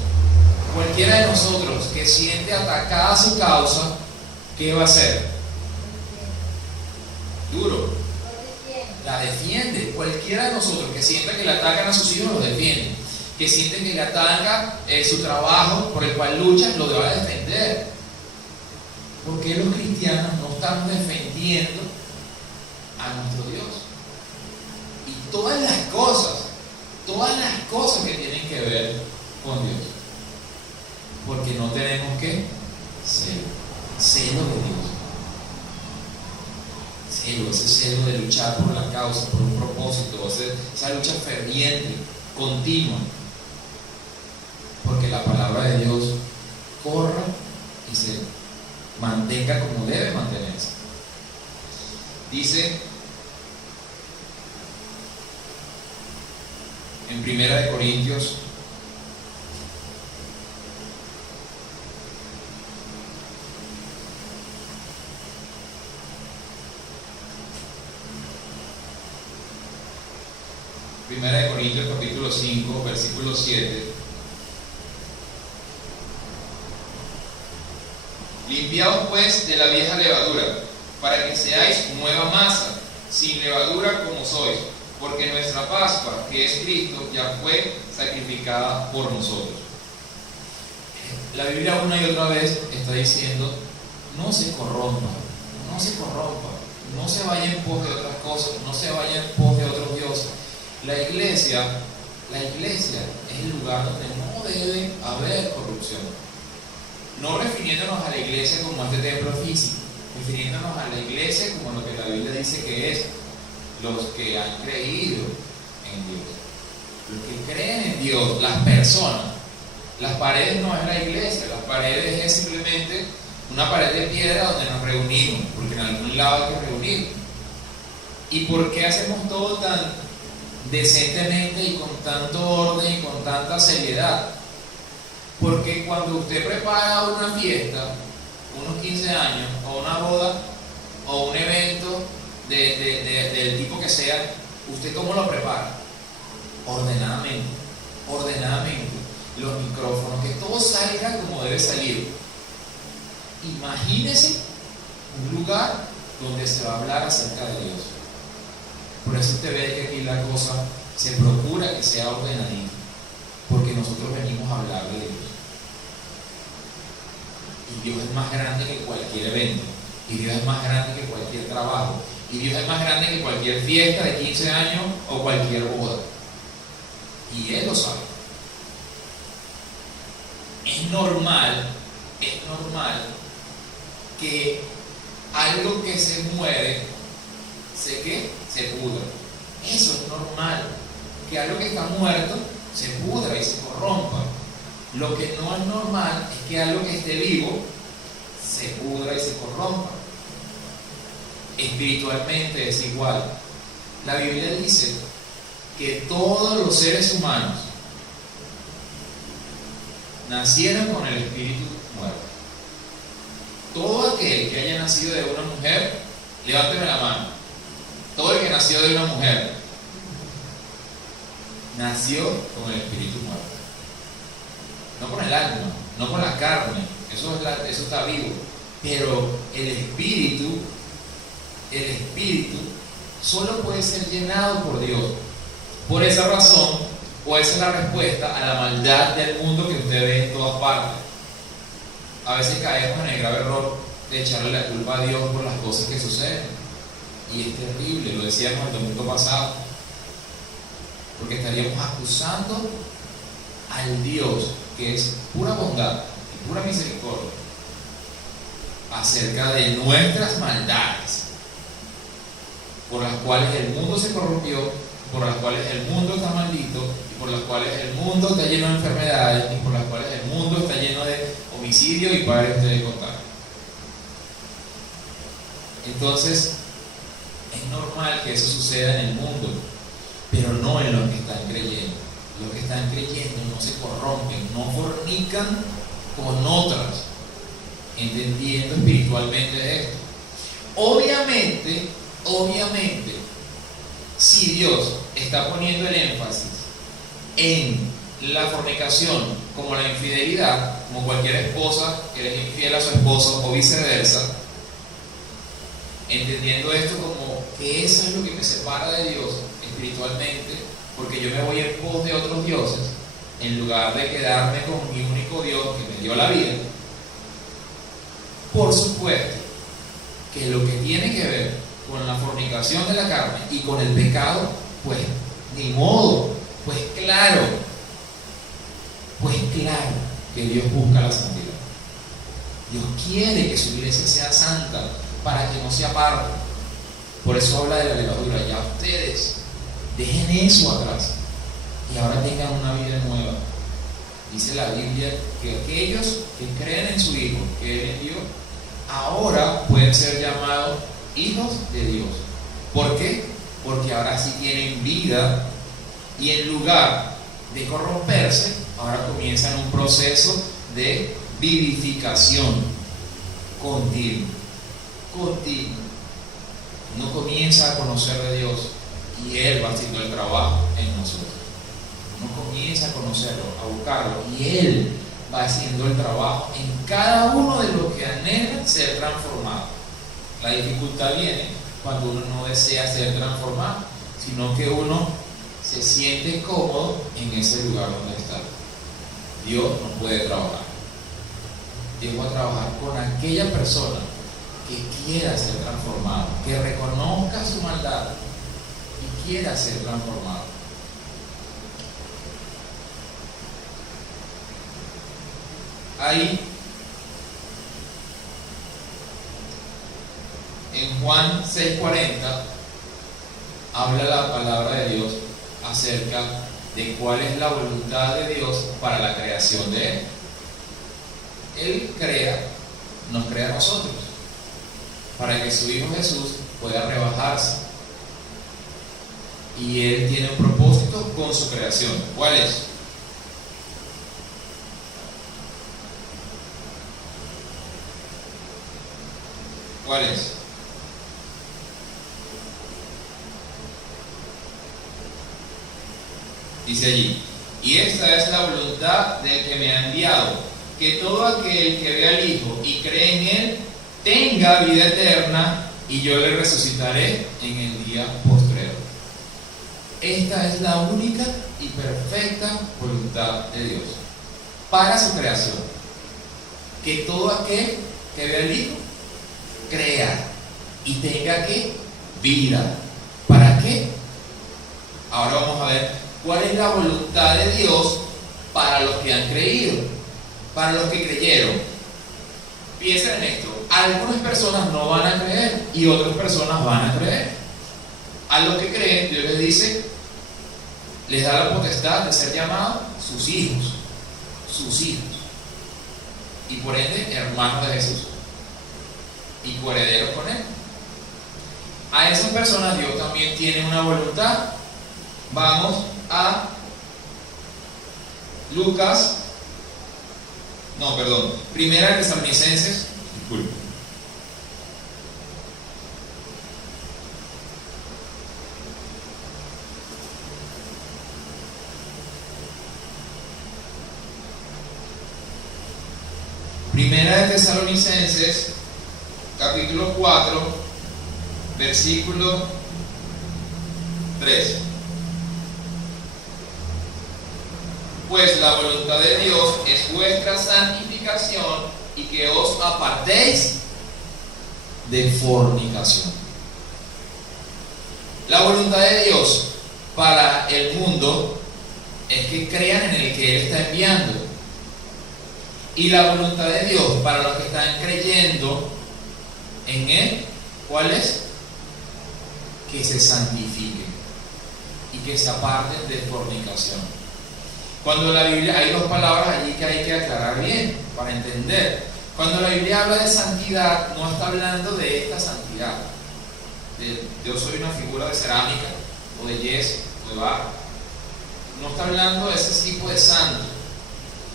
cualquiera de nosotros que siente atacada su causa, ¿qué va a hacer? Duro. La defiende. Cualquiera de nosotros que sienta que le atacan a sus hijos, lo defiende. Que siente que le ataca su trabajo por el cual lucha, lo va a defender. ¿Por qué los cristianos no estamos defendiendo a nuestro Dios? Y todas las cosas que tienen que ver con Dios. Porque no tenemos que celo de Dios. Ese celo de luchar por la causa, por un propósito, esa lucha ferviente, continua. Porque la palabra de Dios corra y se mantenga como debe mantenerse. Dice en 1 Corintios 1 Corintios capítulo 5, versículo 7. Limpiaos pues de la vieja levadura, para que seáis nueva masa, sin levadura como sois, porque nuestra Pascua, que es Cristo, ya fue sacrificada por nosotros. La Biblia una y otra vez está diciendo, no se corrompa, no se vaya en pos de otras cosas, no se vaya en pos de otros dioses. La iglesia es el lugar donde no debe haber corrupción. No refiriéndonos a la iglesia como este templo físico, refiriéndonos a la iglesia como lo que la Biblia dice que es, los que han creído en Dios, los que creen en Dios, las personas. Las paredes no es la iglesia, las paredes es simplemente una pared de piedra donde nos reunimos, porque en algún lado hay que reunirnos. ¿Y por qué hacemos todo tan decentemente y con tanto orden y con tanta seriedad? Porque cuando usted prepara una fiesta, unos 15 años, o una boda, o un evento del tipo que sea, ¿usted cómo lo prepara? Ordenadamente. Los micrófonos, que todo salga como debe salir. Imagínese un lugar donde se va a hablar acerca de Dios. Por eso usted ve que aquí la cosa se procura que sea ordenadita, porque nosotros venimos a hablar de Dios. Y Dios es más grande que cualquier evento, y Dios es más grande que cualquier trabajo, y Dios es más grande que cualquier fiesta de 15 años o cualquier boda. Y Él lo sabe. Es normal que algo que se muere se pudra. Eso es normal. Que algo que está muerto se pudra y se corrompa. Lo que no es normal es que algo que esté vivo se pudra y se corrompa. Espiritualmente es igual. La Biblia dice que todos los seres humanos nacieron con el espíritu muerto. Todo aquel que haya nacido de una mujer, levánteme la mano. Todo el que nació de una mujer nació con el espíritu muerto. No con el alma, no con la carne, eso está vivo. Pero el espíritu solo puede ser llenado por Dios. Por esa razón, o esa es la respuesta a la maldad del mundo que usted ve en todas partes. a veces caemos en el grave error de echarle la culpa a Dios por las cosas que suceden. Y es terrible, lo decíamos el domingo pasado, porque estaríamos acusando al Dios que es pura bondad y pura misericordia acerca de nuestras maldades, por las cuales el mundo se corrompió, por las cuales el mundo está maldito, y por las cuales el mundo está lleno de enfermedades, y por las cuales el mundo está lleno de homicidio y padre usted de contar. Entonces, es normal que eso suceda en el mundo, pero no en los que están creyendo. Los que están creyendo no se corrompen, no fornican con otras, entendiendo espiritualmente esto. Obviamente, si Dios está poniendo el énfasis en la fornicación como la infidelidad, como cualquier esposa que le es infiel a su esposo o viceversa, entendiendo esto como que eso es lo que me separa de Dios espiritualmente, porque yo me voy en pos de otros dioses en lugar de quedarme con mi único Dios que me dio la vida. Por supuesto que lo que tiene que ver con la fornicación de la carne y con el pecado, pues ni modo, pues claro que Dios busca la santidad. Dios quiere que su iglesia sea santa para que no se aparte. Por eso habla de la levadura. Ya ustedes dejen eso atrás y ahora tengan una vida nueva. Dice la Biblia que aquellos que creen en su Hijo, que Él envió, ahora pueden ser llamados hijos de Dios. ¿Por qué? Porque ahora sí tienen vida y en lugar de corromperse, ahora comienzan un proceso de vivificación continua. Uno comienza a conocer de Dios y Él va haciendo el trabajo en nosotros. Uno comienza a conocerlo, a buscarlo y Él va haciendo el trabajo en cada uno de los que anhelan ser transformados. La dificultad viene cuando uno no desea ser transformado, sino que uno se siente cómodo en ese lugar donde está. Dios no puede trabajar. Dios va a trabajar con aquella persona que quiera ser transformado, que reconozca su maldad y quiera ser transformado. Ahí, en Juan 6:40, habla la palabra de Dios acerca de cuál es la voluntad de Dios para la creación de Él. Él nos crea a nosotros, para que su Hijo Jesús pueda rebajarse. Y Él tiene un propósito con su creación. ¿Cuál es? ¿Cuál es? Dice allí: y esta es la voluntad del que me ha enviado, que todo aquel que ve al Hijo y cree en Él tenga vida eterna, y yo le resucitaré en el día postrero. Esta es la única y perfecta voluntad de Dios para su creación, que todo aquel que ve al Hijo crea y tenga ¿qué? Vida. ¿Para qué? Ahora vamos a ver cuál es la voluntad de Dios para los que han creído, para los que creyeron. Piensen en esto: algunas personas no van a creer y otras personas van a creer. A los que creen, Dios les dice, les da la potestad de ser llamados sus hijos, y por ende hermanos de Jesús y coherederos con Él. A esas personas Dios también tiene una voluntad. Vamos a Primera de Tesalonicenses, disculpe. Primera de Tesalonicenses, capítulo 4, versículo 3. Pues la voluntad de Dios es vuestra santificación y que os apartéis de fornicación. La voluntad de Dios para el mundo es que crean en el que Él está enviando. Y la voluntad de Dios para los que están creyendo en Él, ¿cuál es? Que se santifiquen y que se aparten de fornicación. Cuando la Biblia, hay dos palabras allí que hay que aclarar bien para entender. Cuando la Biblia habla de santidad, no está hablando de esta santidad. Yo soy una figura de cerámica o de yeso o de barro. No está hablando de ese tipo de santo.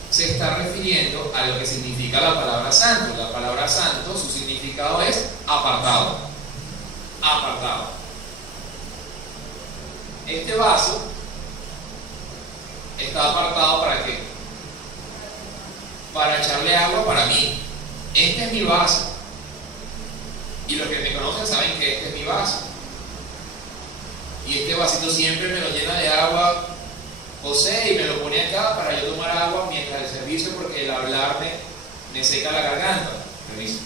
Se está refiriendo a lo que significa la palabra santo. La palabra santo, su significado es apartado. Apartado. Este vaso está apartado ¿para qué? Para echarle agua para mí. Este es mi vaso. Y los que me conocen saben que este es mi vaso. Y este vasito siempre me lo llena de agua José y me lo pone acá para yo tomar agua mientras el servicio, porque el hablar me seca la garganta. Permiso.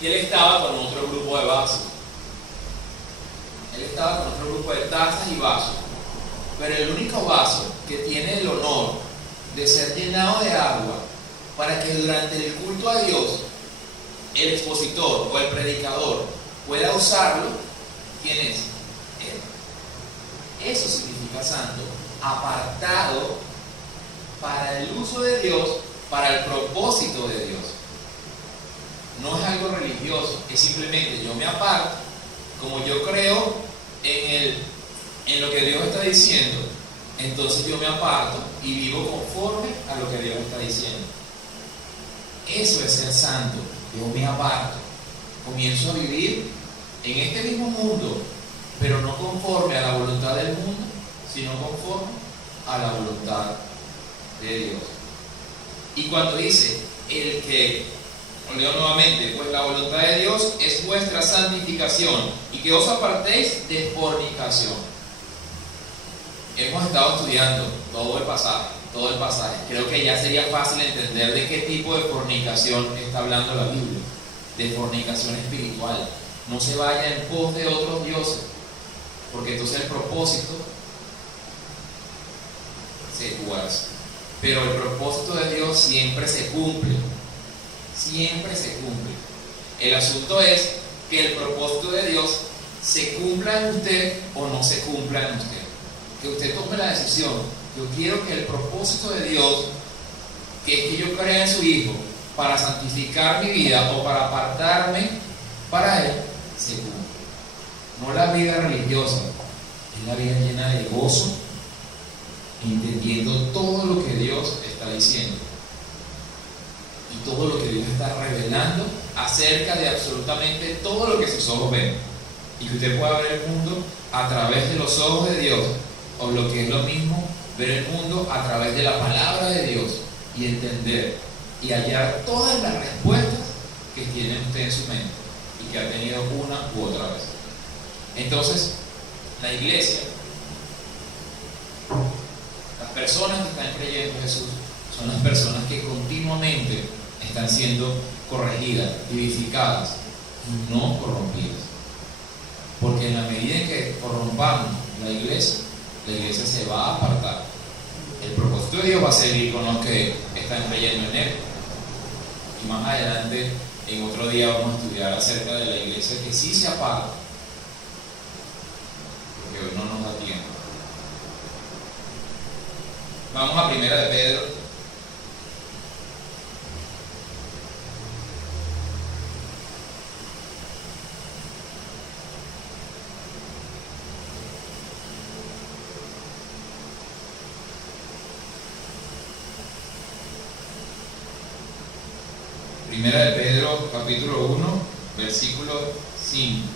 Y él estaba con otro grupo de vasos. Él estaba con otro grupo de tazas y vasos. Pero el único vaso que tiene el honor de ser llenado de agua para que durante el culto a Dios el expositor o el predicador pueda usarlo, ¿quién es? Él. Eso significa santo, apartado para el uso de Dios, para el propósito de Dios. No es algo religioso, es simplemente yo me aparto, como yo creo en lo que Dios está diciendo, entonces yo me aparto y vivo conforme a lo que Dios está diciendo. Eso es ser santo. Yo me aparto, comienzo a vivir en este mismo mundo, pero no conforme a la voluntad del mundo, sino conforme a la voluntad de Dios. Y cuando dice el que, lo leo nuevamente, pues la voluntad de Dios es vuestra santificación y que os apartéis de fornicación. Hemos estado estudiando todo el pasaje. Creo que ya sería fácil entender de qué tipo de fornicación está hablando la Biblia. De fornicación espiritual. No se vaya en pos de otros dioses, porque entonces el propósito se tuerce. Pero el propósito de Dios siempre se cumple. Siempre se cumple. El asunto es que el propósito de Dios se cumpla en usted o no se cumpla en usted. Que usted tome la decisión. Yo quiero que el propósito de Dios, que es que yo crea en su Hijo para santificar mi vida o para apartarme para Él, se cumpla. No la vida religiosa, es la vida llena de gozo, entendiendo todo lo que Dios está diciendo y todo lo que Dios está revelando acerca de absolutamente todo lo que sus ojos ven, y que usted pueda ver el mundo a través de los ojos de Dios, o lo que es lo mismo, ver el mundo a través de la palabra de Dios y entender y hallar todas las respuestas que tiene usted en su mente y que ha tenido una u otra vez. Entonces, la iglesia, las personas que están creyendo en Jesús, son las personas que continuamente están siendo corregidas, vivificadas y no corrompidas. Porque en la medida en que corrompamos la iglesia se va a apartar. El propósito de Dios va a seguir con los que están creyendo en Él. Y más adelante, en otro día, vamos a estudiar acerca de la iglesia que sí se aparta, porque hoy no nos da tiempo. Vamos a 1 de Pedro. Primera de Pedro, capítulo 1, versículo 5.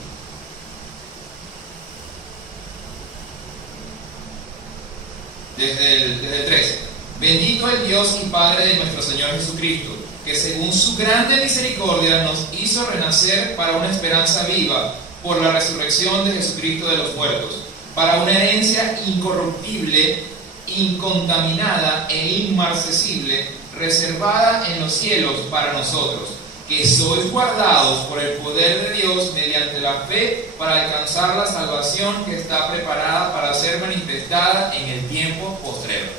Desde el 3. Bendito el Dios y Padre de nuestro Señor Jesucristo, que según su grande misericordia nos hizo renacer para una esperanza viva por la resurrección de Jesucristo de los muertos, para una herencia incorruptible incontaminada e inmarcesible, reservada en los cielos para nosotros, que sois guardados por el poder de Dios mediante la fe para alcanzar la salvación que está preparada para ser manifestada en el tiempo postrero.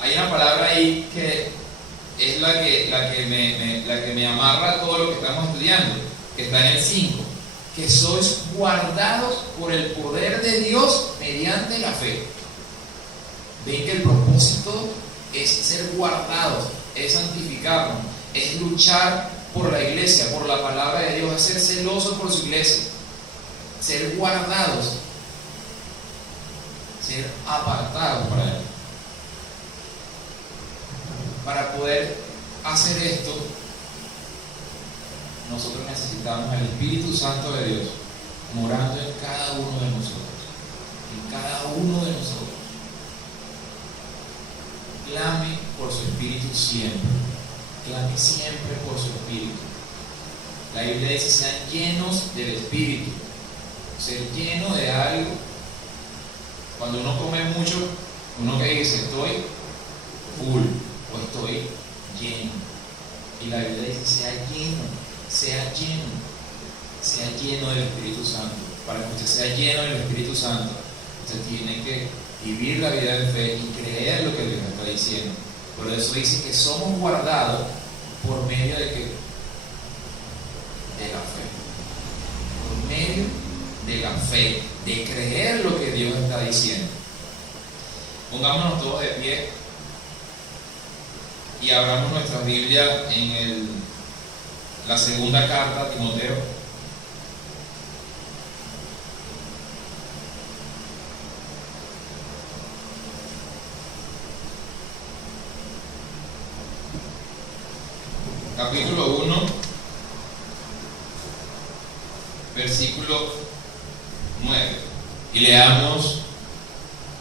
Hay una palabra ahí que es la que me amarra a todo lo que estamos estudiando, que está en el 5, que sois guardados por el poder de Dios mediante la fe. Ven que el propósito es ser guardados, es santificarnos, es luchar por la iglesia, por la palabra de Dios, es ser celosos por su iglesia, ser guardados, ser apartados para Él. Para poder hacer esto, nosotros necesitamos el Espíritu Santo de Dios morando en cada uno de nosotros, en cada uno de nosotros. Clame por su Espíritu siempre, clame siempre por su Espíritu. La Biblia dice: sean llenos del Espíritu. Ser lleno de algo. Cuando uno come mucho, uno que dice: estoy full o estoy lleno. Y la Biblia dice: sea lleno, sea lleno, sea lleno del Espíritu Santo. Para que usted sea lleno del Espíritu Santo, usted tiene que vivir la vida de fe y creer lo que Dios está diciendo. Por eso dice que somos guardados por medio de ¿qué? De la fe. Por medio de la fe, de creer lo que Dios está diciendo. Pongámonos todos de pie y abramos nuestra Biblia en la segunda carta a Timoteo. Capítulo 1, versículo 9. Y leamos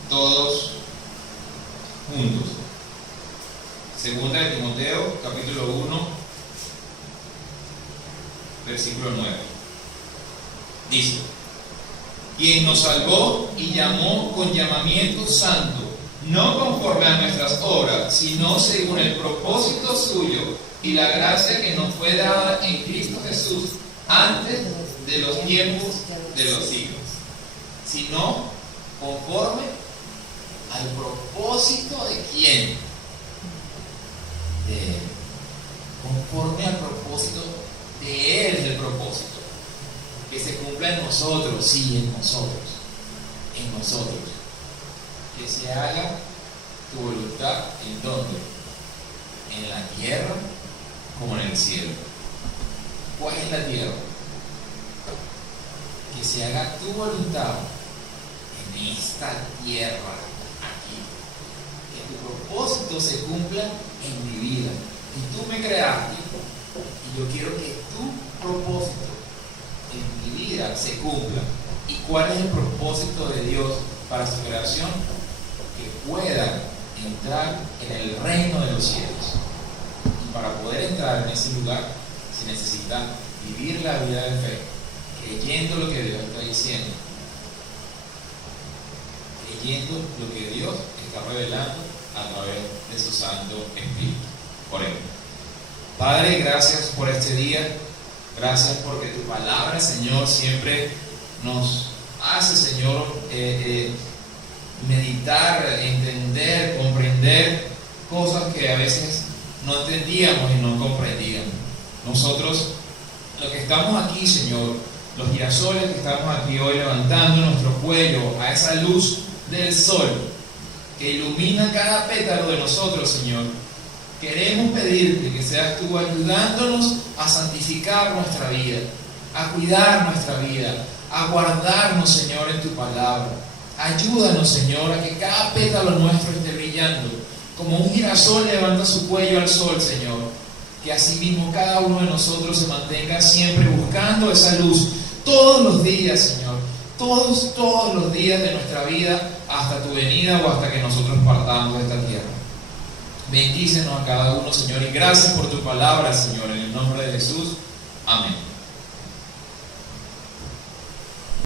todos juntos. Segunda de Timoteo, capítulo 1, versículo 9. Dice: quien nos salvó y llamó con llamamiento santo, no conforme a nuestras obras, sino según el propósito suyo y la gracia que nos fue dada en Cristo Jesús antes de los tiempos de los siglos, sino conforme al propósito de quién, de Él, conforme al propósito de Él, es el propósito que se cumpla en nosotros, sí, en nosotros, que se haga tu voluntad. ¿En dónde? En la tierra como en el cielo. ¿Cuál es la tierra? Que se haga tu voluntad en esta tierra, aquí. Que tu propósito se cumpla en mi vida. Y tú me creaste, y yo quiero que tu propósito en mi vida se cumpla. ¿Y cuál es el propósito de Dios para su creación? Que pueda entrar en el reino de los cielos. Para poder entrar en ese lugar se necesita vivir la vida de fe, creyendo lo que Dios está diciendo, creyendo lo que Dios está revelando a través de su Santo Espíritu. Oremos. Padre, gracias por este día, gracias porque tu palabra, Señor, siempre nos hace, Señor, meditar, entender, comprender cosas que a veces no entendíamos y no comprendíamos. Nosotros, los que estamos aquí, Señor, los girasoles que estamos aquí hoy levantando nuestro cuello a esa luz del sol que ilumina cada pétalo de nosotros, Señor, queremos pedirte que seas tú ayudándonos a santificar nuestra vida, a cuidar nuestra vida, a guardarnos, Señor, en tu palabra. Ayúdanos, Señor, a que cada pétalo nuestro esté brillando como un girasol levanta su cuello al sol, Señor. Que asimismo cada uno de nosotros se mantenga siempre buscando esa luz todos los días, Señor. Todos los días de nuestra vida hasta tu venida o hasta que nosotros partamos de esta tierra. Bendícenos a cada uno, Señor, y gracias por tu palabra, Señor, en el nombre de Jesús. Amén.